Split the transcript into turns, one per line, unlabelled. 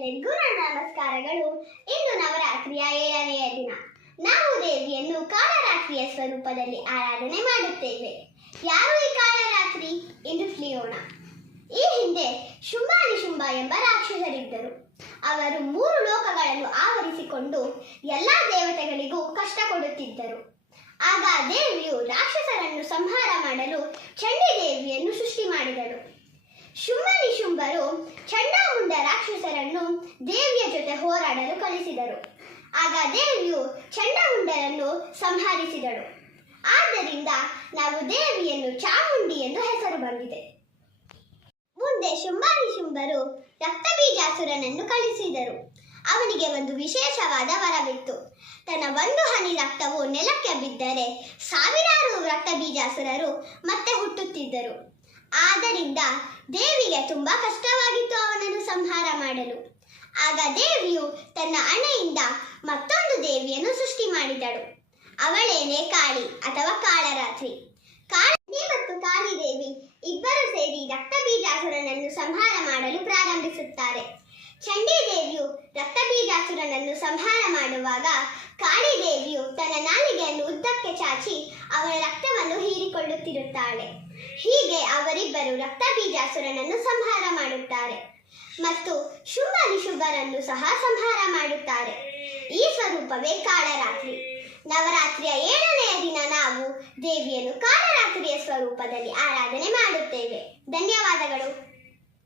ಎಲ್ಲರಿಗೂ ನನ್ನ ನಮಸ್ಕಾರಗಳು. ಇಂದು ನವರಾತ್ರಿಯ ಏಳನೆಯ ದಿನ. ನಾವು ದೇವಿಯನ್ನು ಕಾಳರಾತ್ರಿಯ ಸ್ವರೂಪದಲ್ಲಿ ಆರಾಧನೆ ಮಾಡುತ್ತೇವೆ. ಯಾರು ಈ ಕಾಳರಾತ್ರಿ ಎಂದು ತಿಳಿಯೋಣ. ಈ ಹಿಂದೆ ಶುಂಭಾನಿಶುಂಭ ಎಂಬ ರಾಕ್ಷಸರಿದ್ದರು. ಅವರು ಮೂರು ಲೋಕಗಳನ್ನು ಆವರಿಸಿಕೊಂಡು ಎಲ್ಲ ದೇವತೆಗಳಿಗೂ ಕಷ್ಟ ಕೊಡುತ್ತಿದ್ದರು. ಆಗ ದೇವಿಯು ರಾಕ್ಷಸರನ್ನು ಸಂಹಾರ ಮಾಡಲು ಚಂಡಿ ದೇವಿಯನ್ನು ಸೃಷ್ಟಿ ಮಾಡಿದರು ಶುಂಭನಿಶುಂಭರು ದೇವಿಯ ಜೊತೆ ಹೋರಾಡಲು ಕಲಿಸಿದರು. ಆಗ ದೇವಿಯು ಚಂಡಮುಂಡರನ್ನು ಸಂಹರಿಸಿದಳು. ಆದ್ದರಿಂದ ನಾವು ದೇವಿಯನ್ನು ಚಾಮುಂಡಿ ಎಂದು ಹೆಸರು ಬಂದಿದೆ. ಮುಂದೆ ಶುಂಭಾನಿಶುಂಭರು ರಕ್ತಬೀಜಾಸುರನನ್ನು ಕಳಿಸಿದರು ಅವನಿಗೆ ಒಂದು ವಿಶೇಷವಾದ ವರವಿತ್ತು. ತನ್ನ ಒಂದು ಹನಿ ರಕ್ತವು ನೆಲಕ್ಕೆ ಬಿದ್ದರೆ ಸಾವಿರಾರು ರಕ್ತಬೀಜಾಸುರರು ಮತ್ತೆ ಹುಟ್ಟುತ್ತಿದ್ದರು. ಆದ್ದರಿಂದ ದೇವಿಗೆ ತುಂಬಾ ಮಾಡಲು ಆಗ ದೇವಿಯು ತನ್ನ ಅಣೆಯಿಂದ ಮತ್ತೊಂದು ದೇವಿಯನ್ನು ಸೃಷ್ಟಿ ಮಾಡಿದಳು. ಅವಳೇನೆ ಕಾಳಿ ಅಥವಾ ಕಾಳರಾತ್ರಿ. ಕಾಳಿ ಮತ್ತು ಕಾಳಿ ದೇವಿ ಇಬ್ಬರು ಸೇರಿ ರಕ್ತಬೀಜಾಸುರನನ್ನು ಸಂಹಾರ ಮಾಡಲು ಪ್ರಾರಂಭಿಸುತ್ತಾರೆ. ಚಂಡಿದೇವಿಯು ರಕ್ತಬೀಜಾಸುರನನ್ನು ಸಂಹಾರ ಮಾಡುವಾಗ ಕಾಳಿ ದೇವಿಯು ತನ್ನ ನಾಲಿಗೆಯನ್ನು ಉದ್ದಕ್ಕೆ ಚಾಚಿ ಅವನ ರಕ್ತವನ್ನು ಹೀರಿಕೊಳ್ಳುತ್ತಿರುತ್ತಾಳೆ. ಹೀಗೆ ಅವರಿಬ್ಬರು ರಕ್ತಬೀಜಾಸುರನನ್ನು ಸಂಹಾರ ಮತ್ತು ಶುಭ ನಿಶುಭರನ್ನು ಸಹ ಸಂಹಾರ ಮಾಡುತ್ತಾರೆ. ಈ ಸ್ವರೂಪವೇ ಕಾಳರಾತ್ರಿ. ನವರಾತ್ರಿಯ ಏಳನೆಯ ದಿನ ನಾವು ದೇವಿಯನ್ನು ಕಾಳರಾತ್ರಿಯ ಸ್ವರೂಪದಲ್ಲಿ ಆರಾಧನೆ ಮಾಡುತ್ತೇವೆ. ಧನ್ಯವಾದಗಳು.